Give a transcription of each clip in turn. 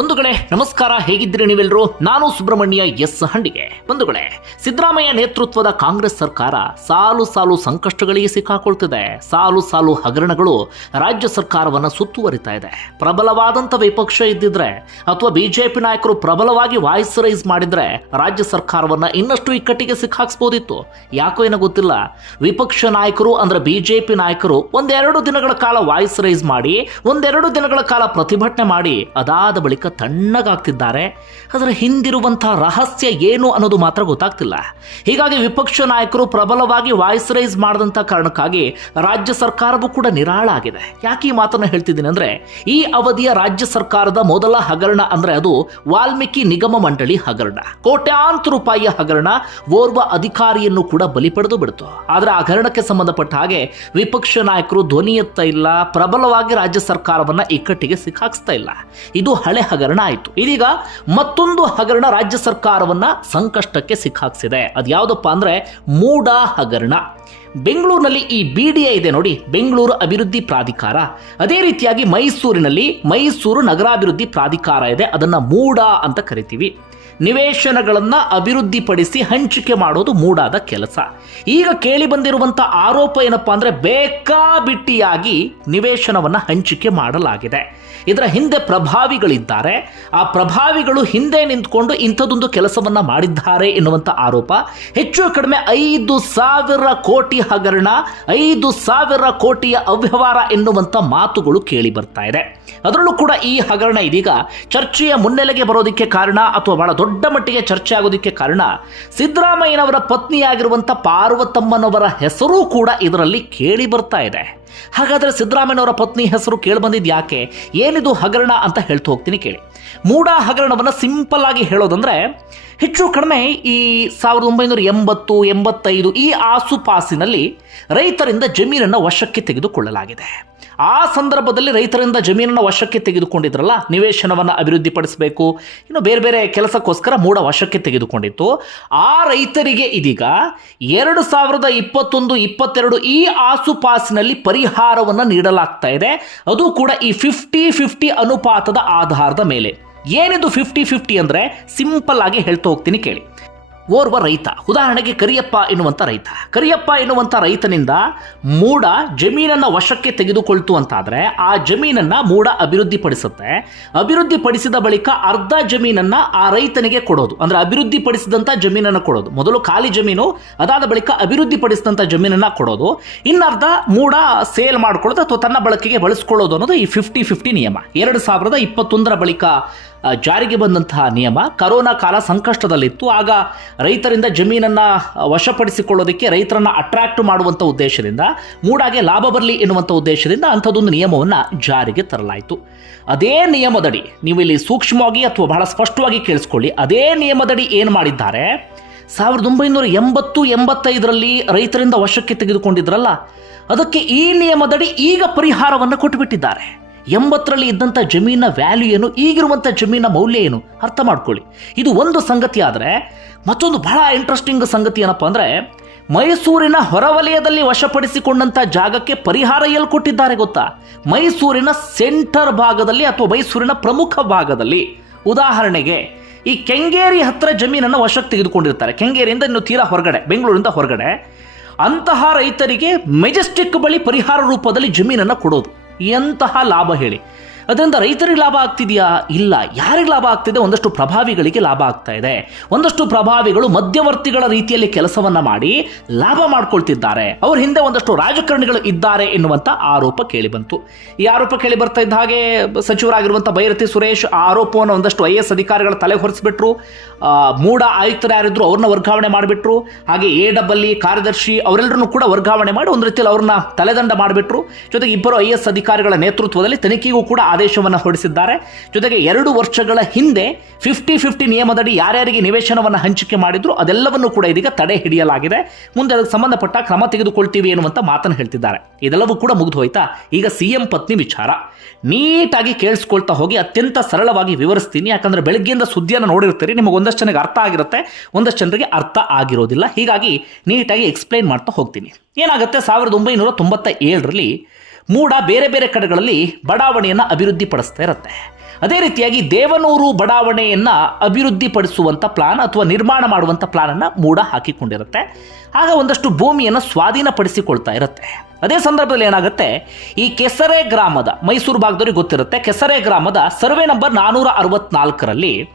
ಬಂಧುಗಳೇ, ನಮಸ್ಕಾರ, ಹೇಗಿದ್ದೀರಿ ನೀವೆಲ್ಲರೂ ನಾನು ಸುಬ್ರಹ್ಮಣ್ಯ ಎಸ್ ಹಂಡಿಗೆ. ಬಂಧುಗಳೇ, ಸಿದ್ದರಾಮಯ್ಯ ನೇತೃತ್ವದ ಕಾಂಗ್ರೆಸ್ ಸರ್ಕಾರ ಸಾಲು ಸಾಲು ಸಂಕಷ್ಟಗಳಿಗೆ ಸಿಕ್ಕಾಕೊಳ್ತಿದೆ. ಸಾಲು ಸಾಲು ಹಗರಣಗಳು ರಾಜ್ಯ ಸರ್ಕಾರವನ್ನ ಸುತ್ತುವರಿತಾ ಇದೆ. ಪ್ರಬಲವಾದಂಥ ವಿಪಕ್ಷ ಇದ್ದಿದ್ರೆ ಅಥವಾ ಬಿಜೆಪಿ ನಾಯಕರು ಪ್ರಬಲವಾಗಿ ವಾಯ್ಸ್ ರೈಸ್ ಮಾಡಿದ್ರೆ ರಾಜ್ಯ ಸರ್ಕಾರವನ್ನ ಇನ್ನಷ್ಟು ಇಕ್ಕಟ್ಟಿಗೆ ಸಿಕ್ಕಾಕ್ಸ್ಬೋದಿತ್ತು. ಯಾಕೋ ಏನೋ ಗೊತ್ತಿಲ್ಲ. ವಿಪಕ್ಷ ನಾಯಕರು ಅಂದ್ರೆ ಬಿಜೆಪಿ ನಾಯಕರು ಒಂದೆರಡು ದಿನಗಳ ಕಾಲ ವಾಯ್ಸ್ ರೈಸ್ ಮಾಡಿ, ಒಂದೆರಡು ದಿನಗಳ ಕಾಲ ಪ್ರತಿಭಟನೆ ಮಾಡಿ, ಅದಾದ ಬಳಿಕ ತಣ್ಣಗಾಗ್ತಿದ್ದಾರೆ. ಅದರ ಹಿಂದಿರುವಂತಹ ರಹಸ್ಯ ಏನು ಅನ್ನೋದು ಮಾತ್ರ ಗೊತ್ತಾಗ್ತಿಲ್ಲ. ಹೀಗಾಗಿ ವಿಪಕ್ಷ ನಾಯಕರು ಪ್ರಬಲವಾಗಿ ವಾಯ್ಸ್ ರೈಸ್ ಮಾಡಿದಂಥ ಕಾರಣಕ್ಕಾಗಿ ರಾಜ್ಯ ಸರ್ಕಾರವೂ ಕೂಡ ನಿರಾಳ ಆಗಿದೆ. ಯಾಕೆ ಈ ಮಾತನ್ನು ಹೇಳ್ತಿದ್ದೀನಿ ಅಂದ್ರೆ, ಈ ಅವಧಿಯ ರಾಜ್ಯ ಸರ್ಕಾರದ ಮೊದಲ ಹಗರಣ ಅಂದ್ರೆ ಅದು ವಾಲ್ಮೀಕಿ ನಿಗಮ ಮಂಡಳಿ ಹಗರಣ. ಕೋಟ್ಯಾಂತರ ರೂಪಾಯಿಯ ಹಗರಣ ಓರ್ವ ಅಧಿಕಾರಿಯನ್ನು ಕೂಡ ಬಲಿ ಪಡೆದು ಬಿಡ್ತು. ಆದರೆ ಹಗರಣಕ್ಕೆ ಸಂಬಂಧಪಟ್ಟ ಹಾಗೆ ವಿಪಕ್ಷ ನಾಯಕರು ಧ್ವನಿ ಎತ್ತ ಇಲ್ಲ, ಪ್ರಬಲವಾಗಿ ರಾಜ್ಯ ಸರ್ಕಾರವನ್ನ ಇಕ್ಕಟ್ಟಿಗೆ ಸಿಕ್ಕಾಕ್ಸ್ತಾ ಇಲ್ಲ. ಇದು ಹಳೆ ಹಗರಣ ಆಯಿತು. ಇದೀಗ ಮತ್ತೊಂದು ಹಗರಣ ರಾಜ್ಯ ಸರ್ಕಾರವನ್ನ ಸಂಕಷ್ಟಕ್ಕೆ ಸಿಕ್ಕಾಕ್ಸಿದೆ. ಅದ್ಯಾವುದಪ್ಪ ಅಂದ್ರೆ ಮೂಡ ಹಗರಣ. ಬೆಂಗಳೂರಿನಲ್ಲಿ ಈ ಬಿ ಡಿ ಎ ಇದೆ ನೋಡಿ, ಬೆಂಗಳೂರು ಅಭಿವೃದ್ಧಿ ಪ್ರಾಧಿಕಾರ. ಅದೇ ರೀತಿಯಾಗಿ ಮೈಸೂರಿನಲ್ಲಿ ಮೈಸೂರು ನಗರಾಭಿವೃದ್ಧಿ ಪ್ರಾಧಿಕಾರ ಇದೆ, ಅದನ್ನು ಮೂಡ ಅಂತ ಕರಿತೀವಿ. ನಿವೇಶನಗಳನ್ನು ಅಭಿವೃದ್ಧಿಪಡಿಸಿ ಹಂಚಿಕೆ ಮಾಡೋದು ಮೂಡಾದ ಕೆಲಸ. ಈಗ ಕೇಳಿ ಬಂದಿರುವಂಥ ಆರೋಪ ಏನಪ್ಪಾ ಅಂದರೆ, ಬೇಕಾಬಿಟ್ಟಿಯಾಗಿ ನಿವೇಶನವನ್ನು ಹಂಚಿಕೆ ಮಾಡಲಾಗಿದೆ. ಇದರ ಹಿಂದೆ ಪ್ರಭಾವಿಗಳಿದ್ದಾರೆ. ಆ ಪ್ರಭಾವಿಗಳು ಹಿಂದೆ ನಿಂತ್ಕೊಂಡು ಇಂಥದ್ದೊಂದು ಕೆಲಸವನ್ನು ಮಾಡಿದ್ದಾರೆ ಎನ್ನುವಂಥ ಆರೋಪ. ಹೆಚ್ಚು ಕಡಿಮೆ ಐದು ಸಾವಿರ ಕೋಟಿ ಹಗರಣ, ಐದು ಸಾವಿರ ಕೋಟಿಯ ಅವ್ಯವಹಾರ ಎನ್ನುವಂಥ ಮಾತುಗಳು ಕೇಳಿ ಬರ್ತಾ ಇದೆ. ಅದರಲ್ಲೂ ಕೂಡ ಈ ಹಗರಣ ಇದೀಗ ಚರ್ಚೆಯ ಮುನ್ನೆಲೆಗೆ ಬರೋದಕ್ಕೆ ಕಾರಣ ಅಥವಾ ಬಹಳ ದೊಡ್ಡ ಮಟ್ಟಿಗೆ ಚರ್ಚೆ ಆಗೋದಕ್ಕೆ ಕಾರಣ ಸಿದ್ದರಾಮಯ್ಯನವರ ಪತ್ನಿಯಾಗಿರುವಂಥ ಪಾರ್ವತಮ್ಮನವರ ಹೆಸರು ಕೂಡ ಇದರಲ್ಲಿ ಕೇಳಿ ಬರ್ತಾ ಇದೆ. ಹಾಗಾದ್ರೆ ಸಿದ್ದರಾಮಯ್ಯನವರ ಪತ್ನಿ ಹೆಸರು ಕೇಳಿಬಂದಿದ್ದು ಯಾಕೆ? ಏನಿದು ಹಗರಣ ಅಂತ ಹೇಳ್ತಾ ಹೋಗ್ತೀನಿ ಕೇಳಿ. ಮೂಡ ಹಗರಣವನ್ನು ಸಿಂಪಲ್ ಆಗಿ ಹೇಳೋದಂದ್ರೆ ಹೆಚ್ಚು ಕಡಿಮೆ ಈ ಸಾವಿರದ ಒಂಬೈನೂರ ಎಂಬತ್ತು, ಎಂಬತ್ತೈದು ಈ ಆಸುಪಾಸಿನಲ್ಲಿ ರೈತರಿಂದ ಜಮೀನನ್ನು ವಶಕ್ಕೆ ತೆಗೆದುಕೊಳ್ಳಲಾಗಿದೆ. ಆ ಸಂದರ್ಭದಲ್ಲಿ ರೈತರಿಂದ ಜಮೀನನ್ನು ವಶಕ್ಕೆ ತೆಗೆದುಕೊಂಡಿದ್ರಲ್ಲ, ನಿವೇಶನವನ್ನು ಅಭಿವೃದ್ಧಿಪಡಿಸಬೇಕು, ಇನ್ನು ಬೇರೆ ಬೇರೆ ಕೆಲಸಕ್ಕೋಸ್ಕರ ಮೂಡ ವಶಕ್ಕೆ ತೆಗೆದುಕೊಂಡಿತ್ತು. ಆ ರೈತರಿಗೆ ಇದೀಗ ಎರಡು ಸಾವಿರದ ಇಪ್ಪತ್ತೊಂದು, ಇಪ್ಪತ್ತೆರಡು ಈ ಆಸುಪಾಸಿನಲ್ಲಿ ಪರಿಹಾರವನ್ನು ನೀಡಲಾಗ್ತಾ ಇದೆ. ಅದು ಕೂಡ ಈ ಫಿಫ್ಟಿ ಫಿಫ್ಟಿ ಅನುಪಾತದ ಆಧಾರದ ಮೇಲೆ. ಏನಿದು ಫಿಫ್ಟಿ ಫಿಫ್ಟಿ ಅಂದರೆ ಸಿಂಪಲ್ ಆಗಿ ಹೇಳ್ತಾ ಹೋಗ್ತೀನಿ ಕೇಳಿ. ಓರ್ವ ರೈತ, ಉದಾಹರಣೆಗೆ ಕರಿಯಪ್ಪ ಎನ್ನುವಂಥ ರೈತ. ಕರಿಯಪ್ಪ ಎನ್ನುವಂಥ ರೈತನಿಂದ ಮೂಡ ಜಮೀನನ್ನು ವಶಕ್ಕೆ ತೆಗೆದುಕೊಳ್ತು ಅಂತಾದರೆ ಆ ಜಮೀನನ್ನು ಮೂಡ ಅಭಿವೃದ್ಧಿಪಡಿಸುತ್ತೆ. ಅಭಿವೃದ್ಧಿಪಡಿಸಿದ ಬಳಿಕ ಅರ್ಧ ಜಮೀನನ್ನು ಆ ರೈತನಿಗೆ ಕೊಡೋದು. ಅಂದರೆ ಅಭಿವೃದ್ಧಿಪಡಿಸಿದಂಥ ಜಮೀನನ್ನು ಕೊಡೋದು. ಮೊದಲು ಖಾಲಿ ಜಮೀನು, ಅದಾದ ಬಳಿಕ ಅಭಿವೃದ್ಧಿಪಡಿಸಿದಂಥ ಜಮೀನನ್ನು ಕೊಡೋದು. ಇನ್ನರ್ಧ ಮೂಡ ಸೇಲ್ ಮಾಡ್ಕೊಳ್ಳೋದು ಅಥವಾ ತನ್ನ ಬಳಕೆಗೆ ಬಳಸ್ಕೊಳ್ಳೋದು ಅನ್ನೋದು ಈ ಫಿಫ್ಟಿ ಫಿಫ್ಟಿ ನಿಯಮ. ಎರಡು ಸಾವಿರದ ಇಪ್ಪತ್ತೊಂದರ ಬಳಿಕ ಜಾರಿಗೆ ಬಂದಂತಹ ನಿಯಮ ಕರೋನಾ ಕಾಲ ಸಂಕಷ್ಟದಲ್ಲಿತ್ತು. ಆಗ ರೈತರಿಂದ ಜಮೀನನ್ನು ವಶಪಡಿಸಿಕೊಳ್ಳೋದಕ್ಕೆ ರೈತರನ್ನ ಅಟ್ರಾಕ್ಟ್ ಮಾಡುವಂಥ ಉದ್ದೇಶದಿಂದ, ಮೂಡಾಗೆ ಲಾಭ ಬರಲಿ ಎನ್ನುವಂಥ ಉದ್ದೇಶದಿಂದ ಅಂಥದ್ದೊಂದು ನಿಯಮವನ್ನು ಜಾರಿಗೆ ತರಲಾಯಿತು. ಅದೇ ನಿಯಮದಡಿ ನೀವು ಇಲ್ಲಿ ಸೂಕ್ಷ್ಮವಾಗಿ ಅಥವಾ ಬಹಳ ಸ್ಪಷ್ಟವಾಗಿ ಕೇಳಿಸ್ಕೊಳ್ಳಿ. ಅದೇ ನಿಯಮದಡಿ ಏನು ಮಾಡಿದ್ದಾರೆ? ಸಾವಿರದ ಒಂಬೈನೂರ ಎಂಬತ್ತು, ಎಂಬತ್ತೈದರಲ್ಲಿ ರೈತರಿಂದ ವಶಕ್ಕೆ ತೆಗೆದುಕೊಂಡಿದ್ರಲ್ಲ, ಅದಕ್ಕೆ ಈ ನಿಯಮದಡಿ ಈಗ ಪರಿಹಾರವನ್ನು ಕೊಟ್ಟುಬಿಟ್ಟಿದ್ದಾರೆ ಎಂಬತ್ತರಲ್ಲಿ ಇದ್ದಂಥ ಜಮೀನ ವ್ಯಾಲ್ಯೂ ಏನು, ಈಗಿರುವಂಥ ಜಮೀನ ಮೌಲ್ಯ ಏನು? ಅರ್ಥ ಮಾಡ್ಕೊಳ್ಳಿ. ಇದು ಒಂದು ಸಂಗತಿ ಆದರೆ, ಮತ್ತೊಂದು ಬಹಳ ಇಂಟ್ರೆಸ್ಟಿಂಗ್ ಸಂಗತಿ ಏನಪ್ಪ ಅಂದರೆ, ಮೈಸೂರಿನ ಹೊರವಲಯದಲ್ಲಿ ವಶಪಡಿಸಿಕೊಂಡಂಥ ಜಾಗಕ್ಕೆ ಪರಿಹಾರ ಎಲ್ಲಿ ಕೊಟ್ಟಿದ್ದಾರೆ ಗೊತ್ತಾ? ಮೈಸೂರಿನ ಸೆಂಟರ್ ಭಾಗದಲ್ಲಿ ಅಥವಾ ಮೈಸೂರಿನ ಪ್ರಮುಖ ಭಾಗದಲ್ಲಿ. ಉದಾಹರಣೆಗೆ, ಈ ಕೆಂಗೇರಿ ಹತ್ರ ಜಮೀನನ್ನು ವಶಕ್ಕೆ ತೆಗೆದುಕೊಂಡಿರ್ತಾರೆ. ಕೆಂಗೇರಿಯಿಂದ ಇನ್ನು ತೀರಾ ಹೊರಗಡೆ, ಬೆಂಗಳೂರಿಂದ ಹೊರಗಡೆ. ಅಂತಹ ರೈತರಿಗೆ ಮೆಜೆಸ್ಟಿಕ್ ಬಳಿ ಪರಿಹಾರ ರೂಪದಲ್ಲಿ ಜಮೀನನ್ನು ಕೊಡೋದು. ಎಂತಹ ಲಾಭ ಹೇಳಿ. ಅದರಿಂದ ರೈತರಿಗೆ ಲಾಭ ಆಗ್ತಿದೆಯಾ? ಇಲ್ಲ. ಯಾರಿಗೆ ಲಾಭ ಆಗ್ತಿದೆ? ಒಂದಷ್ಟು ಪ್ರಭಾವಿಗಳಿಗೆ ಲಾಭ ಆಗ್ತಾ ಇದೆ. ಒಂದಷ್ಟು ಪ್ರಭಾವಿಗಳು ಮಧ್ಯವರ್ತಿಗಳ ರೀತಿಯಲ್ಲಿ ಕೆಲಸವನ್ನ ಮಾಡಿ ಲಾಭ ಮಾಡ್ಕೊಳ್ತಿದ್ದಾರೆ. ಅವ್ರ ಹಿಂದೆ ಒಂದಷ್ಟು ರಾಜಕಾರಣಿಗಳು ಇದ್ದಾರೆ ಎನ್ನುವಂತ ಆರೋಪ ಕೇಳಿ ಬಂತು ಈ ಆರೋಪ ಕೇಳಿ ಬರ್ತಾ ಇದ್ದ ಹಾಗೆ ಸಚಿವರಾಗಿರುವಂಥ ಬೈರತಿ ಸುರೇಶ್ ಆ ಆರೋಪವನ್ನು ಒಂದಷ್ಟು ಐ ಎಸ್ ಅಧಿಕಾರಿಗಳ ತಲೆ ಹೊರಿಸಿಬಿಟ್ರು. ಮೂಡ ಆಯುಕ್ತರು ಯಾರಿದ್ರು ಅವ್ರನ್ನ ವರ್ಗಾವಣೆ ಮಾಡಿಬಿಟ್ರು. ಹಾಗೆ ಎ ಡಬ್ಬಲ್ಲಿ ಕಾರ್ಯದರ್ಶಿ ಅವರೆಲ್ಲರನ್ನು ಕೂಡ ವರ್ಗಾವಣೆ ಮಾಡಿ ಒಂದು ರೀತಿಯಲ್ಲಿ ಅವ್ರನ್ನ ತಲೆದಂಡ ಮಾಡಿಬಿಟ್ರು. ಜೊತೆಗೆ ಇಬ್ಬರು ಐ ಎಸ್ ಅಧಿಕಾರಿಗಳ ನೇತೃತ್ವದಲ್ಲಿ ತನಿಖೆಗೂ ಕೂಡ ಆದೇಶವನ್ನು ಹೊರಡಿಸಿದ್ದಾರೆ. ಜೊತೆಗೆ ಎರಡು ವರ್ಷಗಳ ಹಿಂದೆ ಫಿಫ್ಟಿ ಫಿಫ್ಟಿ ನಿಯಮದಡಿ ಯಾರ್ಯಾರಿಗೆ ನಿವೇಶನವನ್ನು ಹಂಚಿಕೆ ಮಾಡಿದ್ರು ಅದೆಲ್ಲವನ್ನು ಕೂಡ ಇದೀಗ ತಡೆ ಹಿಡಿಯಲಾಗಿದೆ. ಮುಂದೆ ಅದಕ್ಕೆ ಸಂಬಂಧಪಟ್ಟ ಕ್ರಮ ತೆಗೆದುಕೊಳ್ತೀವಿ ಎನ್ನುವಂತ ಮಾತನ್ನು ಹೇಳ್ತಿದ್ದಾರೆ. ಇದೆಲ್ಲವೂ ಕೂಡ ಮುಗಿದು ಹೋಯ್ತಾ ಈಗ ಸಿಎಂ ಪತ್ನಿ ವಿಚಾರ. ನೀಟಾಗಿ ಕೇಳಿಸ್ಕೊಳ್ತಾ ಹೋಗಿ ಅತ್ಯಂತ ಸರಳವಾಗಿ ವಿವರಿಸ್ತೀನಿ. ಯಾಕಂದ್ರೆ ಬೆಳಗ್ಗೆಯಿಂದ ಸುದ್ದಿಯನ್ನು ನೋಡಿರ್ತೀರಿ, ನಿಮಗೆ ಒಂದಷ್ಟು ಜನಕ್ಕೆ ಅರ್ಥ ಆಗಿರುತ್ತೆ, ಒಂದಷ್ಟು ಜನರಿಗೆ ಅರ್ಥ ಆಗಿರೋದಿಲ್ಲ. ಹೀಗಾಗಿ ನೀಟಾಗಿ ಎಕ್ಸ್ಪ್ಲೈನ್ ಮಾಡ್ತಾ ಹೋಗ್ತೀನಿ. ಏನಾಗುತ್ತೆ? ಸಾವಿರದ ಒಂಬೈನೂರ ತೊಂಬತ್ತ ಏಳರಲ್ಲಿ ಮೂಡ ಬೇರೆ ಬೇರೆ ಕಡೆಗಳಲ್ಲಿ ಬಡಾವಣೆಯನ್ನು ಅಭಿವೃದ್ಧಿಪಡಿಸ್ತಾ ಇರುತ್ತೆ. ಅದೇ ರೀತಿಯಾಗಿ ದೇವನೂರು ಬಡಾವಣೆಯನ್ನು ಅಭಿವೃದ್ಧಿಪಡಿಸುವಂಥ ಪ್ಲಾನ್ ಅಥವಾ ನಿರ್ಮಾಣ ಮಾಡುವಂಥ ಪ್ಲಾನನ್ನು ಮೂಡ ಹಾಕಿಕೊಂಡಿರುತ್ತೆ. ಆಗ ಒಂದಷ್ಟು ಭೂಮಿಯನ್ನು ಸ್ವಾಧೀನಪಡಿಸಿಕೊಳ್ತಾ ಇರುತ್ತೆ. ಅದೇ ಸಂದರ್ಭದಲ್ಲಿ ಏನಾಗುತ್ತೆ? ಈ ಕೆಸರೆ ಗ್ರಾಮದ, ಮೈಸೂರು ಭಾಗದವ್ರಿಗೆ ಗೊತ್ತಿರುತ್ತೆ, ಕೆಸರೆ ಗ್ರಾಮದ ಸರ್ವೆ ನಂಬರ್ ನಾನ್ನೂರ ಅರವತ್ನಾಲ್ಕರಲ್ಲಿ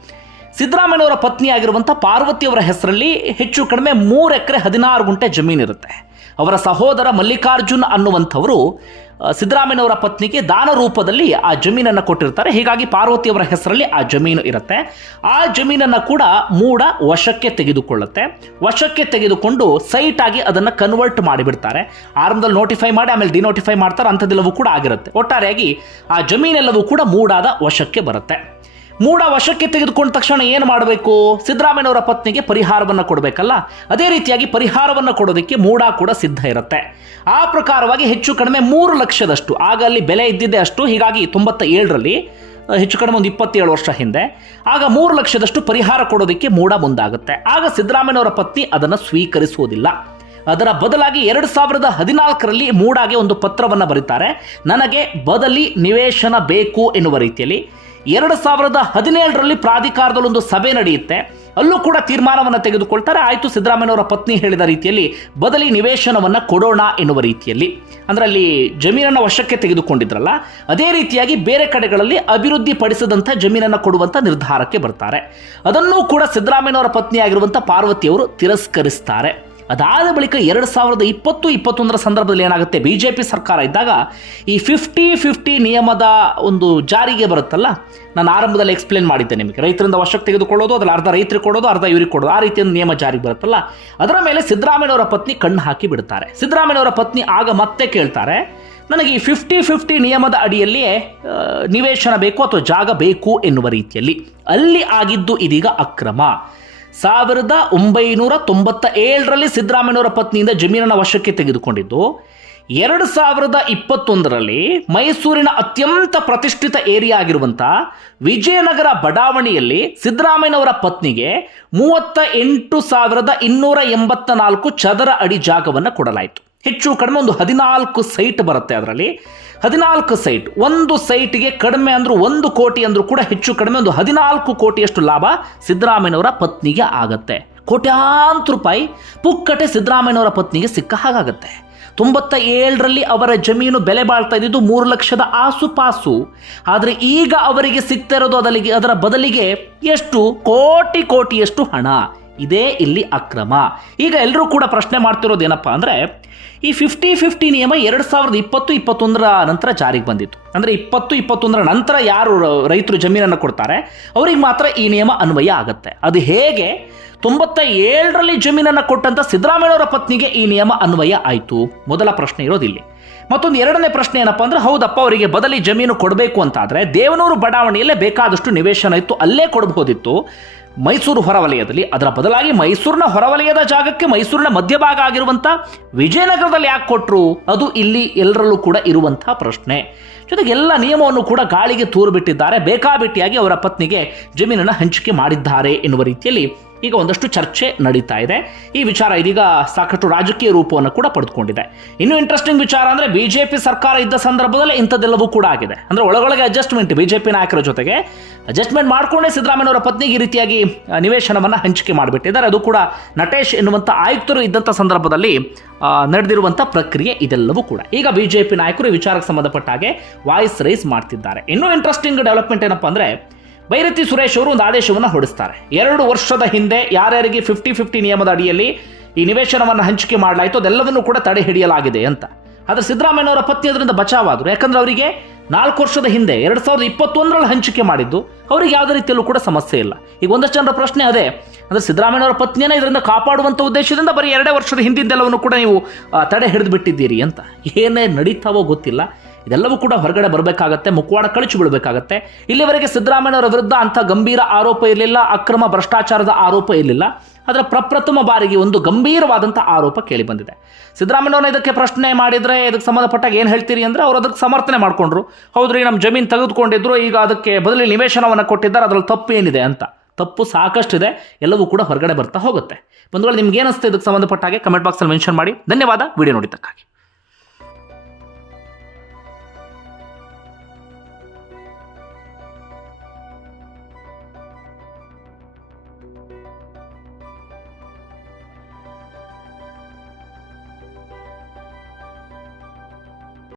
ಸಿದ್ದರಾಮಯ್ಯನವರ ಪತ್ನಿಯಾಗಿರುವಂಥ ಪಾರ್ವತಿಯವರ ಹೆಸರಲ್ಲಿ ಹೆಚ್ಚು ಕಡಿಮೆ ಮೂರು ಎಕರೆ ಹದಿನಾರು ಗುಂಟೆ ಜಮೀನಿರುತ್ತೆ. ಅವರ ಸಹೋದರ ಮಲ್ಲಿಕಾರ್ಜುನ್ ಅನ್ನುವಂಥವರು ಸಿದ್ದರಾಮಯ್ಯನವರ ಪತ್ನಿಗೆ ದಾನ ರೂಪದಲ್ಲಿ ಆ ಜಮೀನನ್ನು ಕೊಟ್ಟಿರ್ತಾರೆ. ಹೀಗಾಗಿ ಪಾರ್ವತಿಯವರ ಹೆಸರಲ್ಲಿ ಆ ಜಮೀನು ಇರುತ್ತೆ. ಆ ಜಮೀನನ್ನು ಕೂಡ ಮೂಡ ವಶಕ್ಕೆ ತೆಗೆದುಕೊಳ್ಳುತ್ತೆ. ವಶಕ್ಕೆ ತೆಗೆದುಕೊಂಡು ಸೈಟ್ ಆಗಿ ಅದನ್ನು ಕನ್ವರ್ಟ್ ಮಾಡಿಬಿಡ್ತಾರೆ. ಆರಂಭದಲ್ಲಿ ನೋಟಿಫೈ ಮಾಡಿ, ಆಮೇಲೆ ಡಿನೋಟಿಫೈ ಮಾಡ್ತಾರೆ. ಅಂಥದ್ದೆಲ್ಲವೂ ಕೂಡ ಆಗಿರುತ್ತೆ. ಒಟ್ಟಾರೆಯಾಗಿ ಆ ಜಮೀನೆಲ್ಲವೂ ಕೂಡ ಮೂಡಾದ ವಶಕ್ಕೆ ಬರುತ್ತೆ. ಮೂಡ ವಶಕ್ಕೆ ತೆಗೆದುಕೊಂಡ ತಕ್ಷಣ ಏನು ಮಾಡಬೇಕು? ಸಿದ್ದರಾಮಯ್ಯನವರ ಪತ್ನಿಗೆ ಪರಿಹಾರವನ್ನು ಕೊಡಬೇಕಲ್ಲ? ಅದೇ ರೀತಿಯಾಗಿ ಪರಿಹಾರವನ್ನು ಕೊಡೋದಕ್ಕೆ ಮೂಡ ಕೂಡ ಸಿದ್ಧ ಇರುತ್ತೆ. ಆ ಪ್ರಕಾರವಾಗಿ ಹೆಚ್ಚು ಕಡಿಮೆ ಮೂರು ಲಕ್ಷದಷ್ಟು. ಆಗ ಅಲ್ಲಿ ಬೆಲೆ ಇದ್ದಿದ್ದೆ ಅಷ್ಟು. ಹೀಗಾಗಿ ತೊಂಬತ್ತ ಏಳರಲ್ಲಿ ಹೆಚ್ಚು ಕಡಿಮೆ ಒಂದು ಇಪ್ಪತ್ತೇಳು ವರ್ಷ ಹಿಂದೆ, ಆಗ ಮೂರು ಲಕ್ಷದಷ್ಟು ಪರಿಹಾರ ಕೊಡೋದಕ್ಕೆ ಮೂಡ ಮುಂದಾಗುತ್ತೆ. ಆಗ ಸಿದ್ದರಾಮಯ್ಯನವರ ಪತ್ನಿ ಅದನ್ನು ಸ್ವೀಕರಿಸುವುದಿಲ್ಲ. ಅದರ ಬದಲಾಗಿ ಎರಡು ಸಾವಿರದ ಹದಿನಾಲ್ಕರಲ್ಲಿ ಮೂಡಾಗೆ ಒಂದು ಪತ್ರವನ್ನು ಬರೀತಾರೆ. ನನಗೆ ಬದಲಿ ನಿವೇಶನ ಬೇಕು ಎನ್ನುವ ರೀತಿಯಲ್ಲಿ. ಎರಡು ಸಾವಿರದ ಹದಿನೇಳರಲ್ಲಿ ಪ್ರಾಧಿಕಾರದಲ್ಲಿ ಒಂದು ಸಭೆ ನಡೆಯುತ್ತೆ. ಅಲ್ಲೂ ಕೂಡ ತೀರ್ಮಾನವನ್ನು ತೆಗೆದುಕೊಳ್ತಾರೆ. ಆಯಿತು, ಸಿದ್ದರಾಮಯ್ಯನವರ ಪತ್ನಿ ಹೇಳಿದ ರೀತಿಯಲ್ಲಿ ಬದಲಿ ನಿವೇಶನವನ್ನು ಕೊಡೋಣ ಎನ್ನುವ ರೀತಿಯಲ್ಲಿ. ಅಂದರೆ ಅಲ್ಲಿ ಜಮೀನನ್ನು ವಶಕ್ಕೆ ತೆಗೆದುಕೊಂಡಿದ್ರಲ್ಲ, ಅದೇ ರೀತಿಯಾಗಿ ಬೇರೆ ಕಡೆಗಳಲ್ಲಿ ಅಭಿವೃದ್ಧಿ ಪಡಿಸದಂಥ ಜಮೀನನ್ನು ಕೊಡುವಂಥ ನಿರ್ಧಾರಕ್ಕೆ ಬರ್ತಾರೆ. ಅದನ್ನೂ ಕೂಡ ಸಿದ್ದರಾಮಯ್ಯನವರ ಪತ್ನಿಯಾಗಿರುವಂಥ ಪಾರ್ವತಿಯವರು ತಿರಸ್ಕರಿಸ್ತಾರೆ. ಅದಾದ ಬಳಿಕ ಎರಡು ಸಾವಿರದ ಇಪ್ಪತ್ತು, ಇಪ್ಪತ್ತೊಂದರ ಸಂದರ್ಭದಲ್ಲಿ ಏನಾಗುತ್ತೆ? ಬಿ ಜೆ ಪಿ ಸರ್ಕಾರ ಇದ್ದಾಗ ಈ ಫಿಫ್ಟಿ ಫಿಫ್ಟಿ ನಿಯಮದ ಒಂದು ಜಾರಿಗೆ ಬರುತ್ತಲ್ಲ? ನಾನು ಆರಂಭದಲ್ಲಿ ಎಕ್ಸ್ಪ್ಲೇನ್ ಮಾಡಿದ್ದೆ ನಿಮಗೆ. ರೈತರಿಂದ ವಶಕ್ಕೆ ತೆಗೆದುಕೊಳ್ಳೋದು, ಅದರಲ್ಲಿ ಅರ್ಧ ರೈತರಿಗೆ ಕೊಡೋದು, ಅರ್ಧ ಇವರಿಗೆ ಕೊಡೋದು. ಆ ರೀತಿಯ ನಿಯಮ ಜಾರಿಗೆ ಬರುತ್ತಲ್ಲ? ಅದರ ಮೇಲೆ ಸಿದ್ದರಾಮಯ್ಯನವರ ಪತ್ನಿ ಕಣ್ಣು ಹಾಕಿ ಬಿಡ್ತಾರೆ. ಸಿದ್ದರಾಮಯ್ಯನವರ ಪತ್ನಿ ಆಗ ಮತ್ತೆ ಕೇಳ್ತಾರೆ, ನನಗೆ ಈ ಫಿಫ್ಟಿ ಫಿಫ್ಟಿ ನಿಯಮದ ಅಡಿಯಲ್ಲಿಯೇ ನಿವೇಶನ ಬೇಕು ಅಥವಾ ಜಾಗ ಬೇಕು ಎನ್ನುವ ರೀತಿಯಲ್ಲಿ. ಅಲ್ಲಿ ಆಗಿದ್ದು ಇದೀಗ ಅಕ್ರಮ. ಸಾವಿರದ ಒಂಬೈನೂರ ತೊಂಬತ್ತ ಏಳರಲ್ಲಿ ಸಿದ್ದರಾಮಯ್ಯನವರ ಪತ್ನಿಯಿಂದ ಜಮೀನನ್ನು ವಶಕ್ಕೆ ತೆಗೆದುಕೊಂಡಿದ್ದು, ಎರಡು ಸಾವಿರದ ಇಪ್ಪತ್ತೊಂದರಲ್ಲಿ ಮೈಸೂರಿನ ಅತ್ಯಂತ ಪ್ರತಿಷ್ಠಿತ ಏರಿಯಾ ಆಗಿರುವಂಥ ವಿಜಯನಗರ ಬಡಾವಣೆಯಲ್ಲಿ ಸಿದ್ದರಾಮಯ್ಯನವರ ಪತ್ನಿಗೆ ಮೂವತ್ತ ಎಂಟು ಸಾವಿರದ ಇನ್ನೂರ ಎಂಬತ್ತ ನಾಲ್ಕು ಚದರ ಅಡಿ ಜಾಗವನ್ನು ಕೊಡಲಾಯಿತು. ಹೆಚ್ಚು ಕಡಿಮೆ ಒಂದು ಹದಿನಾಲ್ಕು ಸೈಟ್ ಬರುತ್ತೆ ಅದರಲ್ಲಿ. ಹದಿನಾಲ್ಕು ಸೈಟ್. ಒಂದು ಸೈಟ್ಗೆ ಕಡಿಮೆ ಅಂದರೂ ಒಂದು ಕೋಟಿ ಅಂದರೂ ಕೂಡ ಹೆಚ್ಚು ಕಡಿಮೆ ಒಂದು ಹದಿನಾಲ್ಕು ಕೋಟಿಯಷ್ಟು ಲಾಭ ಸಿದ್ದರಾಮಯ್ಯನವರ ಪತ್ನಿಗೆ ಆಗತ್ತೆ. ಕೋಟ್ಯಾಂತರ ರೂಪಾಯಿ ಪುಕ್ಕಟೆ ಸಿದ್ದರಾಮಯ್ಯನವರ ಪತ್ನಿಗೆ ಸಿಕ್ಕ ಹಾಗಾಗತ್ತೆ. ತೊಂಬತ್ತ ಏಳರಲ್ಲಿ ಅವರ ಜಮೀನು ಬೆಲೆ ಬಾಳ್ತಾ ಇದ್ದಿದ್ದು ಮೂರು ಲಕ್ಷದ ಆಸುಪಾಸು. ಆದರೆ ಈಗ ಅವರಿಗೆ ಸಿಗ್ತಾ ಇರೋದು ಅದರ ಬದಲಿಗೆ ಎಷ್ಟು? ಕೋಟಿ ಕೋಟಿಯಷ್ಟು ಹಣ. ಇದೇ ಇಲ್ಲಿ ಅಕ್ರಮ. ಈಗ ಎಲ್ಲರೂ ಕೂಡ ಪ್ರಶ್ನೆ ಮಾಡ್ತಿರೋದು ಏನಪ್ಪ ಅಂದರೆ, ಈ ಫಿಫ್ಟಿ ಫಿಫ್ಟಿ ನಿಯಮ ಎರಡು ಸಾವಿರದ ಇಪ್ಪತ್ತು, ಇಪ್ಪತ್ತೊಂದರ ನಂತರ ಜಾರಿಗೆ ಬಂದಿತ್ತು. ಅಂದರೆ ಇಪ್ಪತ್ತು, ಇಪ್ಪತ್ತೊಂದರ ನಂತರ ಯಾರು ರೈತರು ಜಮೀನನ್ನು ಕೊಡ್ತಾರೆ, ಅವ್ರಿಗೆ ಮಾತ್ರ ಈ ನಿಯಮ ಅನ್ವಯ ಆಗುತ್ತೆ. ಅದು ಹೇಗೆ? ತೊಂಬತ್ತ ಏಳರಲ್ಲಿ ಜಮೀನನ್ನು ಕೊಟ್ಟಂತ ಸಿದ್ದರಾಮಯ್ಯವರ ಪತ್ನಿಗೆ ಈ ನಿಯಮ ಅನ್ವಯ ಆಯಿತು. ಮೊದಲ ಪ್ರಶ್ನೆ ಇರೋದಿಲ್ಲಿ. ಮತ್ತೊಂದು ಎರಡನೇ ಪ್ರಶ್ನೆ ಏನಪ್ಪ ಅಂದ್ರೆ, ಹೌದಪ್ಪ, ಅವರಿಗೆ ಬದಲಿ ಜಮೀನು ಕೊಡಬೇಕು ಅಂತಾದರೆ, ದೇವನೂರು ಬಡಾವಣೆಯಲ್ಲೇ ಬೇಕಾದಷ್ಟು ನಿವೇಶನ ಇತ್ತು, ಅಲ್ಲೇ ಕೊಡಬಹುದಿತ್ತು ಮೈಸೂರು ಹೊರವಲಯದಲ್ಲಿ ಅದರ ಬದಲಾಗಿ ಮೈಸೂರಿನ ಹೊರವಲಯದ ಜಾಗಕ್ಕೆ ಮೈಸೂರಿನ ಮಧ್ಯಭಾಗ ಆಗಿರುವಂಥ ವಿಜಯನಗರದಲ್ಲಿ ಯಾಕೆ ಕೊಟ್ಟರು ಅದು ಇಲ್ಲಿ ಎಲ್ಲರಲ್ಲೂ ಕೂಡ ಇರುವಂತಹ ಪ್ರಶ್ನೆ. ಜೊತೆಗೆ ಎಲ್ಲ ನಿಯಮವನ್ನು ಕೂಡ ಗಾಳಿಗೆ ತೂರು ಬಿಟ್ಟಿದ್ದಾರೆ ಬೇಕಾಬಿಟ್ಟಿಯಾಗಿ ಅವರ ಪತ್ನಿಗೆ ಜಮೀನನ್ನು ಹಂಚಿಕೆ ಮಾಡಿದ್ದಾರೆ ಎನ್ನುವ ರೀತಿಯಲ್ಲಿ ಈಗ ಒಂದಷ್ಟು ಚರ್ಚೆ ನಡೀತಾ ಇದೆ. ಈ ವಿಚಾರ ಇದೀಗ ಸಾಕಷ್ಟು ರಾಜಕೀಯ ರೂಪವನ್ನು ಕೂಡ ಪಡೆದುಕೊಂಡಿದೆ. ಇನ್ನು ಇಂಟ್ರೆಸ್ಟಿಂಗ್ ವಿಚಾರ ಅಂದರೆ ಬಿ ಜೆ ಪಿ ಸರ್ಕಾರ ಇದ್ದ ಸಂದರ್ಭದಲ್ಲಿ ಇಂಥದ್ದೆಲ್ಲವೂ ಕೂಡ ಆಗಿದೆ. ಅಂದರೆ ಒಳಗೊಳಗೆ ಅಡ್ಜಸ್ಟ್ಮೆಂಟ್ ಬಿ ಜೆ ಪಿ ನಾಯಕರ ಜೊತೆಗೆ ಅಡ್ಜಸ್ಟ್ಮೆಂಟ್ ಮಾಡಿಕೊಂಡೇ ಸಿದ್ದರಾಮಯ್ಯವರ ಪತ್ನಿಗೆ ರೀತಿಯಾಗಿ ನಿವೇಶನವನ್ನು ಹಂಚಿಕೆ ಮಾಡಿಬಿಟ್ಟಿದ್ದಾರೆ. ಅದು ಕೂಡ ನಟೇಶ್ ಎನ್ನುವಂಥ ಆಯುಕ್ತರು ಇದ್ದಂಥ ಸಂದರ್ಭದಲ್ಲಿ ನಡೆದಿರುವಂಥ ಪ್ರಕ್ರಿಯೆ ಇದೆಲ್ಲವೂ ಕೂಡ. ಈಗ ಬಿ ಜೆ ಪಿ ನಾಯಕರು ಈ ವಿಚಾರಕ್ಕೆ ಸಂಬಂಧಪಟ್ಟ ಹಾಗೆ ವಾಯ್ಸ್ ರೈಸ್ ಮಾಡ್ತಿದ್ದಾರೆ. ಇನ್ನೂ ಇಂಟ್ರೆಸ್ಟಿಂಗ್ ಡೆವಲಪ್ಮೆಂಟ್ ಏನಪ್ಪ ಅಂದರೆ ಬೈರತಿ ಸುರೇಶ್ ಅವರು ಒಂದು ಆದೇಶವನ್ನು ಹೊರಡಿಸ್ತಾರೆ. ಎರಡು ವರ್ಷದ ಹಿಂದೆ ಯಾರ್ಯಾರಿಗೆ ಫಿಫ್ಟಿ ಫಿಫ್ಟಿ ನಿಯಮದ ಅಡಿಯಲ್ಲಿ ಈ ನಿವೇಶನವನ್ನು ಹಂಚಿಕೆ ಮಾಡಲಾಯಿತು, ಅದೆಲ್ಲವನ್ನು ಕೂಡ ತಡೆ ಹಿಡಿಯಲಾಗಿದೆ ಅಂತ. ಆದರೆ ಸಿದ್ದರಾಮಯ್ಯನವರ ಪತ್ನಿ ಅದರಿಂದ ಬಚಾವಾದರು. ಯಾಕಂದ್ರೆ ಅವರಿಗೆ ನಾಲ್ಕು ವರ್ಷದ ಹಿಂದೆ, ಎರಡು ಸಾವಿರದ ಇಪ್ಪತ್ತೊಂದರಲ್ಲಿ ಹಂಚಿಕೆ ಮಾಡಿದ್ದು, ಅವರಿಗೆ ಯಾವುದೇ ರೀತಿಯಲ್ಲೂ ಕೂಡ ಸಮಸ್ಯೆ ಇಲ್ಲ. ಈಗ ಒಂದಷ್ಟು ಜನರ ಪ್ರಶ್ನೆ ಅದೇ, ಅಂದರೆ ಸಿದ್ದರಾಮಯ್ಯನವರ ಪತ್ನಿಯನ್ನ ಇದರಿಂದ ಕಾಪಾಡುವಂಥ ಉದ್ದೇಶದಿಂದ ಬರೀ ಎರಡೇ ವರ್ಷದ ಹಿಂದಿದ್ದೆಲ್ಲವನ್ನು ಕೂಡ ನೀವು ತಡೆ ಹಿಡಿದು ಬಿಟ್ಟಿದ್ದೀರಿ ಅಂತ. ಏನೇ ನಡೀತಾವೋ ಗೊತ್ತಿಲ್ಲ. ಇದೆಲ್ಲವೂ ಕೂಡ ಹೊರಗಡೆ ಬರಬೇಕಾಗತ್ತೆ, ಮುಖವಾಡ ಕಳಚಿ ಬಿಡಬೇಕಾಗತ್ತೆ. ಇಲ್ಲಿವರೆಗೆ ಸಿದ್ದರಾಮಯ್ಯನವರ ವಿರುದ್ಧ ಅಂಥ ಗಂಭೀರ ಆರೋಪ ಇರಲಿಲ್ಲ, ಅಕ್ರಮ ಭ್ರಷ್ಟಾಚಾರದ ಆರೋಪ ಇರಲಿಲ್ಲ. ಅದರ ಪ್ರಪ್ರಥಮ ಬಾರಿಗೆ ಒಂದು ಗಂಭೀರವಾದಂಥ ಆರೋಪ ಕೇಳಿ ಬಂದಿದೆ ಸಿದ್ದರಾಮಯ್ಯವ್ರನ್ನ ಇದಕ್ಕೆ ಪ್ರಶ್ನೆ ಮಾಡಿದರೆ ಇದಕ್ಕೆ ಸಂಬಂಧಪಟ್ಟಾಗ ಏನು ಹೇಳ್ತೀರಿ ಅಂದರೆ ಅವರು ಅದಕ್ಕೆ ಸಮರ್ಥನೆ ಮಾಡಿಕೊಂಡ್ರು. ಹೌದ್ರಿ, ನಮ್ಮ ಜಮೀನು ತೆಗೆದುಕೊಂಡಿದ್ರು, ಈಗ ಅದಕ್ಕೆ ಬದಲಿ ನಿವೇಶನವನ್ನು ಕೊಟ್ಟಿದ್ದಾರೆ, ಅದರಲ್ಲಿ ತಪ್ಪು ಏನಿದೆ ಅಂತ. ತಪ್ಪು ಸಾಕಷ್ಟಿದೆ, ಎಲ್ಲವೂ ಕೂಡ ಹೊರಗಡೆ ಬರ್ತಾ ಹೋಗುತ್ತೆ. ಬಂಧುಗಳು, ನಿಮ್ಗೆ ಏನಿಸ್ತೆ ಇದಕ್ಕೆ ಸಂಬಂಧಪಟ್ಟ ಹಾಗೆ ಕಮೆಂಟ್ ಬಾಕ್ಸಲ್ಲಿ ಮೆನ್ಷನ್ ಮಾಡಿ. ಧನ್ಯವಾದ, ವಿಡಿಯೋ ನೋಡಿದ್ದಕ್ಕಾಗಿ.